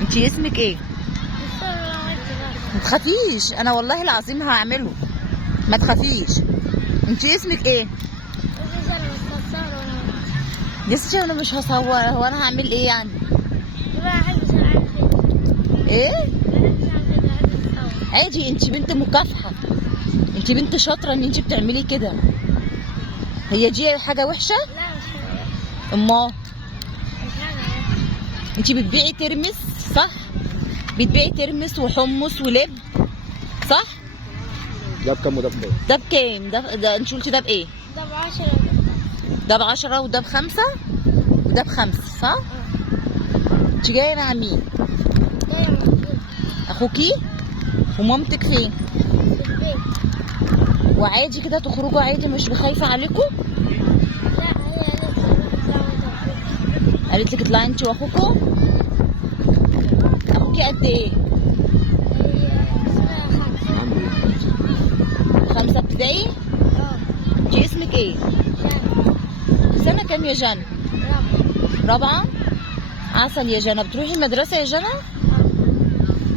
انت اسمك ايه؟ ما تخافيش، انا والله العظيم هعمله. ما تخافيش. انت اسمك ايه؟ لسه انا مش هصور. هو انا هعمل ايه يعني؟ ايه؟ عادي، انت بنت مكافحه، انت بنت شاطره ان انت بتعملي كده. هي دي حاجه وحشه؟ لا مش حاجة. امال مش حاجة. انت بتبيعي ترمس صح؟ بتبيعي ترمس وحمص ولب صح؟ ده بكام وده بكام؟ ده بكام؟ ده انت قلتي ده بايه؟ ده ب10. ده ب10 وده ب5 وده ب5 صح؟ انت جايه مع مين؟ جاية من البيت. اخوكي؟ ومامتك فين؟ في البيت. وعادي كده تخرجوا عادي مش خايفه عليكم؟ لا هي قالت لك اطلعي انت واخوكوا؟ اخوكي قد ايه؟ هي اسمها 5. 5 ابتدائي؟ انت اسمك ايه؟ سنه كام يا جنى؟ رابعه؟ عسل يا جنى. بتروحي المدرسه يا جنى؟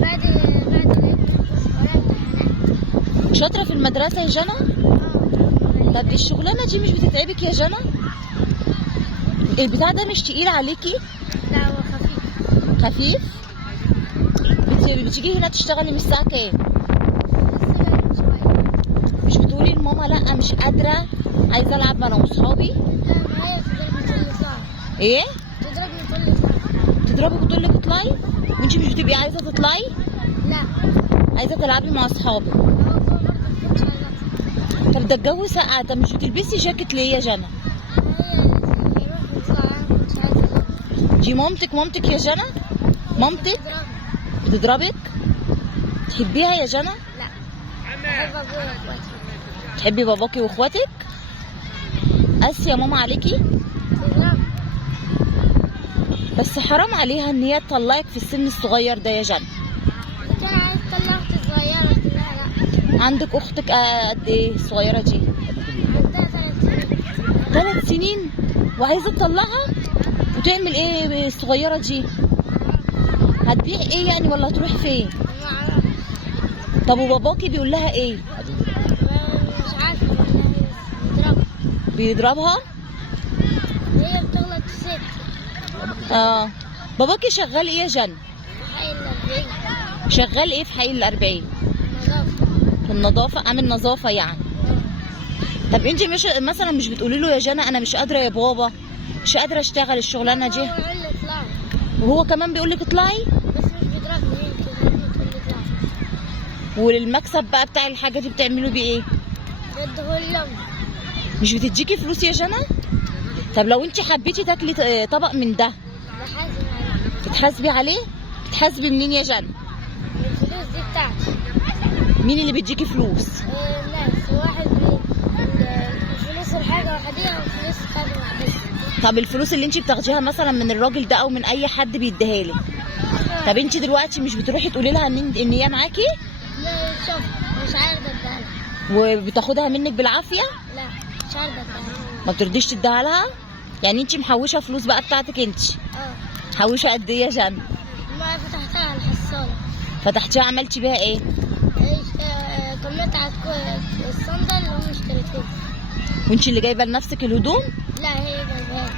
بعد العيد شاطره في المدرسه يا جنى؟ طب الشغلانه دي مش بتتعبك يا جنى؟ البتاع ده مش تقيل عليكي؟ لا هو خفيف. خفيف؟ بتيجي هنا تشتغلي من الساعه كام؟ لسه جاي من شوية. مش بتقولي لماما لا مش قادره عايزه العب انا واصحابي؟ لا ما هي بتضربني تقول لي اطلعي. ايه؟ بتضربني تقول لي اطلعي. تضربك وتقول لك اطلعي؟ وانت مش بتبقي عايزه تطلعي؟ لا عايزه تلعبي مع اصحابك. هو برضه ما كنتش عايزة اطلع. طب ده الجو ساقع، طب مش بتلبسي جاكيت ليه يا جنى؟ هي يروح يطلع انا ما كنتش عايزة اطلع. دي مامتك يا جنى؟ مامتك بتضربني. بتضربك؟ تحبيها يا جنى؟ لا بحب ابويا واخواتي. تحبي باباكي واخواتك؟ قاسيه ماما عليكي؟ بتضربني. بس حرام عليها ان هي تطلعك في السن الصغير ده يا جنى. إذا كان عايز تطلع اختي صغيرة قلت لها لا. عندك اختك قد ايه الصغيره دي؟ عندها 3 سنين. 3 سنين وعايزه تطلعها؟ وتعمل ايه الصغيره دي؟ هتبيع ايه يعني ولا هتروح فين؟ ما اعرفش. طب وباباكي بيقول لها ايه؟ مش عارفة والله بيضربها. بيضربها؟ هي بتغلط في ست. اه. باباكي شغال ايه يا جنى؟ حي ال40. شغال ايه في حي ال40؟ نظافة. في النظافه، عامل نظافه يعني. طب انت مش مثلا مش بتقولي له يا جنى انا مش قادره يا بابا مش قادره اشتغل الشغلانه دي؟ هو يقول لي اطلعي وهو كمان بيقول لك اطلعي؟ بس مش بيضربني، هي بتضربني تقول لي اطلعي. والمكسب بقى بتاع الحاجه دي بتعملوا بيه ايه؟ بديهولي لهم. مش بتديكي فلوس يا جنى؟ طب لو انت حبيتي تاكلي طبق من ده بحاسب عليه. تتحاسبي عليه؟ تتحاسبي منين يا جنى؟ الفلوس دي بتاعتي. مين اللي بيديكي فلوس؟ الناس واحد الفلوس الحاجة وحديها وفلوس حاجة وحديها. طب الفلوس اللي انت بتاخديها مثلا من الراجل ده او من اي حد بيديها لك، طب انت دلوقتي مش بتروحي تقولي لها ان هي معاكي لا شوف مش عارفة اديها لها. وبتاخدها منك بالعافيه؟ لا مش عارفة اديها لها. ما بترضيش تديها لها؟ يعني انت محوشه فلوس بقى بتاعتك انت؟ محوشه قد ايه يا جنى؟ ما فتحتها على الحصالة. فتحتيها عملتي بيها ايه؟ كملت على الصندل اللي هم اشتريتوه. وانت اللي جايبه لنفسك الهدوم؟ لا هي جايباها.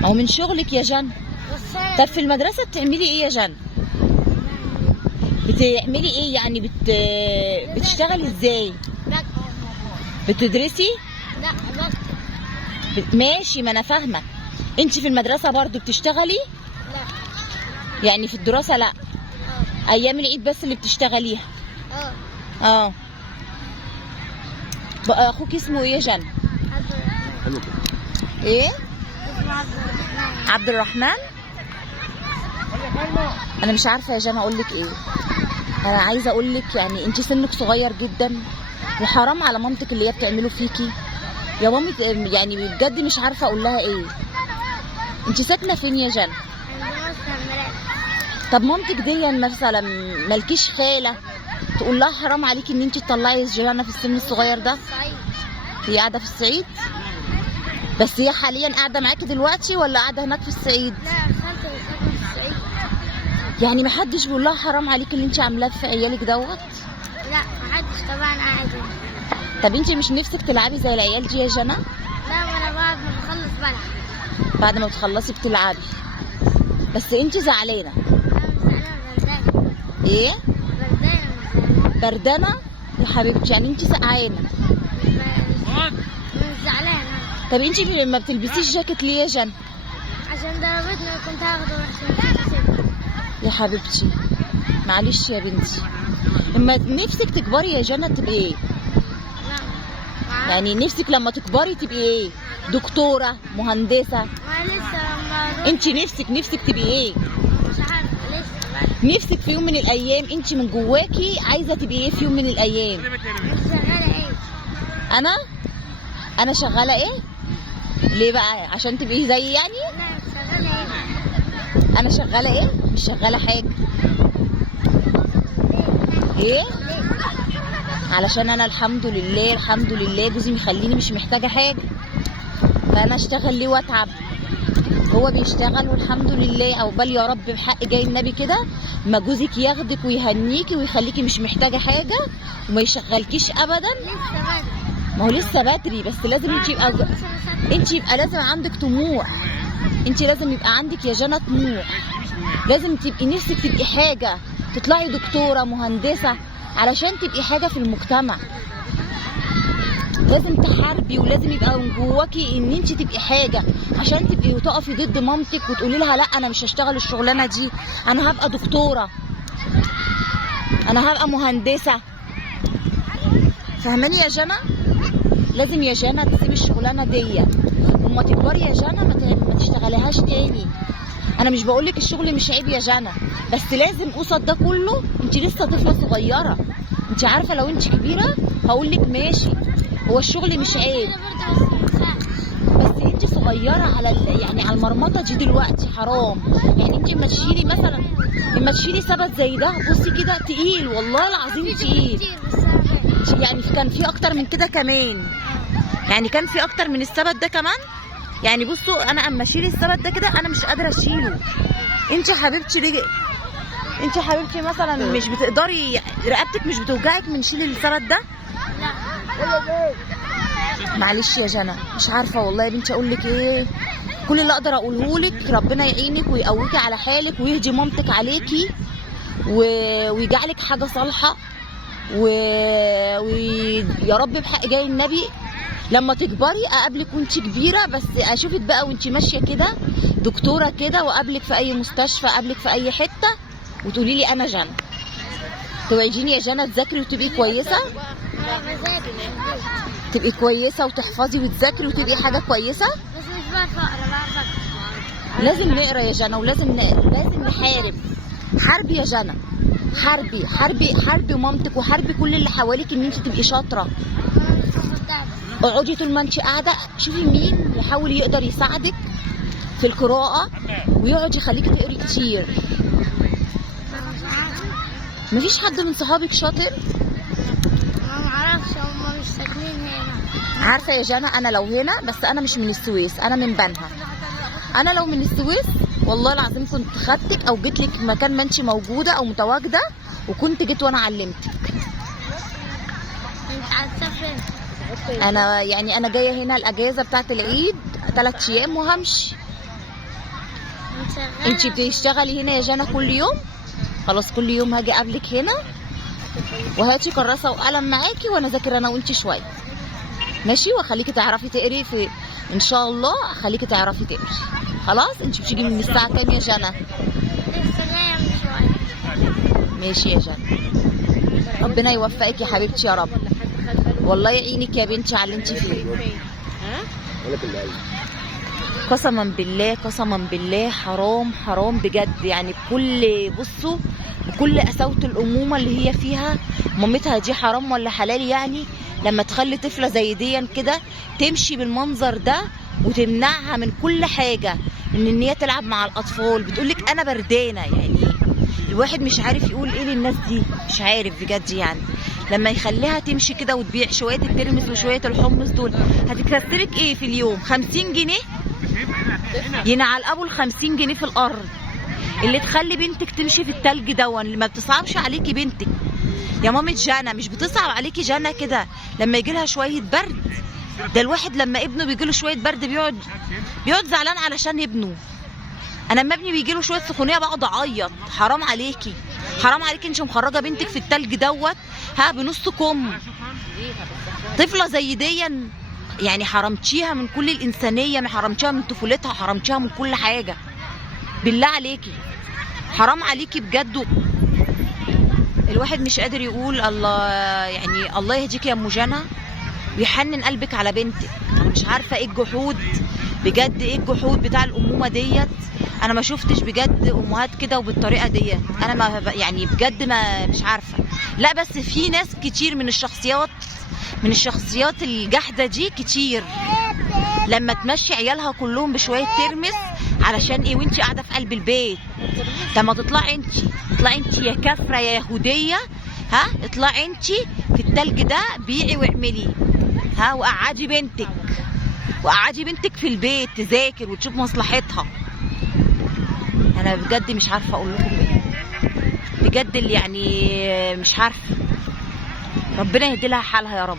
ما هو من شغلك يا جنى. بس انا طب في المدرسه بتعملي ايه يا جنى؟ بتعملي ايه يعني بتشتغلي ازاي؟ بكتب. بتدرسي؟ لا بكتب. ماشي، ما انا فاهمه. انت في المدرسه برضو بتشتغلي؟ لا. يعني في الدراسه لا؟ ايام العيد بس اللي بتشتغليها؟ اه. بقى اخوك اسمه ايه يا جنى؟ عبد الرحمن. ايه؟ اسمه عبد الرحمن. عبد الرحمن؟ انا مش عارفه يا جنى اقول لك ايه. انا عايزه اقول لك يعني انت سنك صغير جدا وحرام على مامتك اللي هي بتعمله فيكي يا مامي. يعني بجد مش عارفه اقول لها ايه. انت ساكنه فين يا جنى؟ عند مصر المراكز. طب مامتك دي مثلا مالكيش خاله تقول لها حرام عليكي ان انت تطلعي جنى في السن الصغير ده؟ الصعيد. هي قاعده في الصعيد؟ بس هي حاليا قاعده معاكي دلوقتي ولا قاعده هناك في الصعيد؟ لا خالتي ساكنة في الصعيد. يعني محدش بيقول لها حرام عليك اللي انت عاملاه في عيالك دوت؟ لا محدش طبعا قاعد هنا. طب انت مش نفسك تلعبي زي العيال دي يا جنى؟ لا ما انا بعد ما بخلص بلعب. بعد ما بتخلصي بتلعبي، بس انت زعلانه. لا مش زعلانة، بردانة. ايه؟ بردانة مش زعلانة. بردانه يا حبيبتي، يعني انت سقعانه. مش زعلانة. طب انت ما بتلبسيش جاكيت ليه يا جنى؟ عشان ضربتني كنت هاخده ورحت مسكته. يا حبيبتي معلش يا بنتي. اما نفسك تكبري يا جنى تبقي ايه؟ لا ما يعني نفسك لما تكبري تبقي ايه؟ دكتوره، مهندسه؟ ما لسه لما اروح انت نفسك تبقي ايه؟ مش عارفة لسه بقى. نفسك في يوم من الايام انت من جواكي عايزه تبقي ايه في يوم من الايام؟ انت شغالة ايه؟ انا شغاله ايه؟ ليه بقى؟ عشان تبقي زي يعني؟ لا انت شغالة ايه؟ انا شغاله ايه؟ مش شغاله حاجه. ايه؟ علشان انا الحمد لله جوزي مخليني مش محتاجه حاجه، فانا اشتغل ليه واتعب؟ هو بيشتغل والحمد لله. عقبال يا رب بحق جاي النبي كده ما جوزك ياخدك ويهنيكي ويخليكي مش محتاجه حاجه وما يشغلكيش ابدا. لسه بدري. ما هو لسه بدري، بس لازم انت يبقى لازم عندك طموح. انت لازم يبقى عندك يا جنى طموح، لازم تبقي نفسك تبقي حاجه، تطلعي دكتوره، مهندسه، علشان تبقي حاجه في المجتمع. لازم تحاربي ولازم يبقى من جواكي ان انت تبقي حاجه، عشان تبقي وتقفي ضد مامتك وتقولي لها لا انا مش هشتغل الشغلانه دي، انا هبقى دكتوره، انا هبقى مهندسه. فاهماني يا جنى؟ لازم يا جنى تسيبي الشغلانه دي، وما تكبري يا جنى ما تشتغليهاش تاني. انا مش بقولك الشغل مش عيب يا جنى، بس لازم قصاد ده كله انت لسه طفله صغيره. انت عارفه لو انت كبيره هقولك ماشي، هو الشغل مش عيب، بس انت صغيره على يعني على المرمطه دي دلوقتي حرام. يعني انت اما تشيلي ثبت زي ده، بصي كده تقيل والله العظيم تقيل. يعني كان في اكتر من كده كمان، يعني كان في اكتر من الثبت ده كمان. يعني بصوا انا اما اشيل الثبت ده كده انا مش قادره اشيله. انت يا حبيبتي مثلا مش بتقدري، رقبتك مش بتوجعك من شيل الثبت ده؟ معلش يا جنى مش عارفه والله يا بنتي اقول لك ايه. كل اللي اقدر اقوله لك ربنا يعينك ويقويكي على حالك ويهدي مامتك عليكي ويجعلك حاجه صالحه ويا رب بحق جاي النبي لما تكبري اقابلك وانت كبيره، بس اشوفك بقى وانت ماشيه كده دكتوره كده، واقابلك في اي مستشفى، اقابلك في اي حته وتقولي لي انا جنى. توعديني يا جنى تذاكري وتبقي كويسه؟ تبقي كويسه وتحفظي وتذاكري وتبقي حاجه كويسه؟ بس مش بعرف اقرا، بعرف اكتب. لازم نقرا يا جنى ولازم نحارب. حاربي يا جنى، حاربي مامتك وحاربي كل اللي حواليك ان انت تبقي شاطره. اقعدي طول ما انت قاعده شوفي مين يحاول يقدر يساعدك في القراءه ويقعد يخليكي تقري كتير. مفيش حد من صحابك شاطر؟ ما اعرفش، هم مش ساكنين هنا. عارفه يا جنى انا لو هنا، بس انا مش من السويس، انا من بنها. انا لو من السويس والله العظيم كنت خدتك او جيت لك مكان ما انت موجوده او متواجده، وكنت جيت وانا علمتك. انت هتسافر؟ انا جايه هنا الاجازه بتاعت العيد 3 ايام وهمشي. انت بتشتغلي هنا يا جنى كل يوم؟ خلاص كل يوم هاجي اقابلك هنا، وهاتي كراسه وقلم معاكي وانا اذاكر انا وانت شويه ماشي، واخليكي تعرفي تقري في ان شاء الله، اخليكي تعرفي تقري. خلاص انت بتيجي من الساعه كام يا جنى؟ لسه جايه من شويه. ماشي يا جنى، ربنا يوفقك يا حبيبتي يا رب، والله يعينك يا بنتي على اللي انت فيه. قسما بالله حرام بجد. يعني بصوا بكل قساوه الامومه اللي هي فيها مامتها دي، حرام ولا حلال يعني لما تخلي طفله زي دي كده تمشي بالمنظر ده وتمنعها من كل حاجه، ان هي تلعب مع الاطفال. بتقولك انا بردانه، يعني الواحد مش عارف يقول ايه للناس دي، مش عارف بجد. يعني لما يخليها تمشي كده وتبيع شويه الترمس وشويه الحمص دول، هتكسرك ايه في اليوم؟ 50 جنيه؟ ينعل ابو ال 50 جنيه في الارض. اللي تخلي بنتك تمشي في التلج دون، اللي ما بتصعبش عليكي بنتك يا مامة جانا. مش بتصعب عليكي جانا كده لما يجي لها شويه برد؟ ده الواحد لما ابنه بيجي له شويه برد بيقعد زعلان علشان ابنه. انا لما ابني بيجي له شويه سخونيه بقعد اعيط. حرام عليكي، حرام عليكي انت مخرجه بنتك في التلج دوت بنص كم. طفله زي دي يعني حرمتيها من كل الانسانيه، ما حرمتيها من طفولتها، حرمتيها من كل حاجه. بالله عليكي حرام عليكي بجد. الواحد مش قادر يقول الله، يعني الله يهديك يا ام جنى ويحنن قلبك على بنتك. انا مش عارفه ايه الجحود بجد، ايه الجحود بتاع الامومه ديت. انا ما شفتش بجد امهات كده وبالطريقه ديت. انا ما يعني بجد ما مش عارفه. لا بس في ناس كتير من الشخصيات الجحده دي كتير، لما تمشي عيالها كلهم بشويه ترمس علشان ايه وانتي قاعده في قلب البيت. لما تطلعي انتي يا كافره يا يهوديه، اطلعي انتي في التلج ده بيعي واعملي، وقعدي بنتك في البيت تذاكر وتشوف مصلحتها. انا بجد مش عارفه اقول لكم ايه بجد، اللي يعني مش عارفه. ربنا يهدي لها حالها يا رب.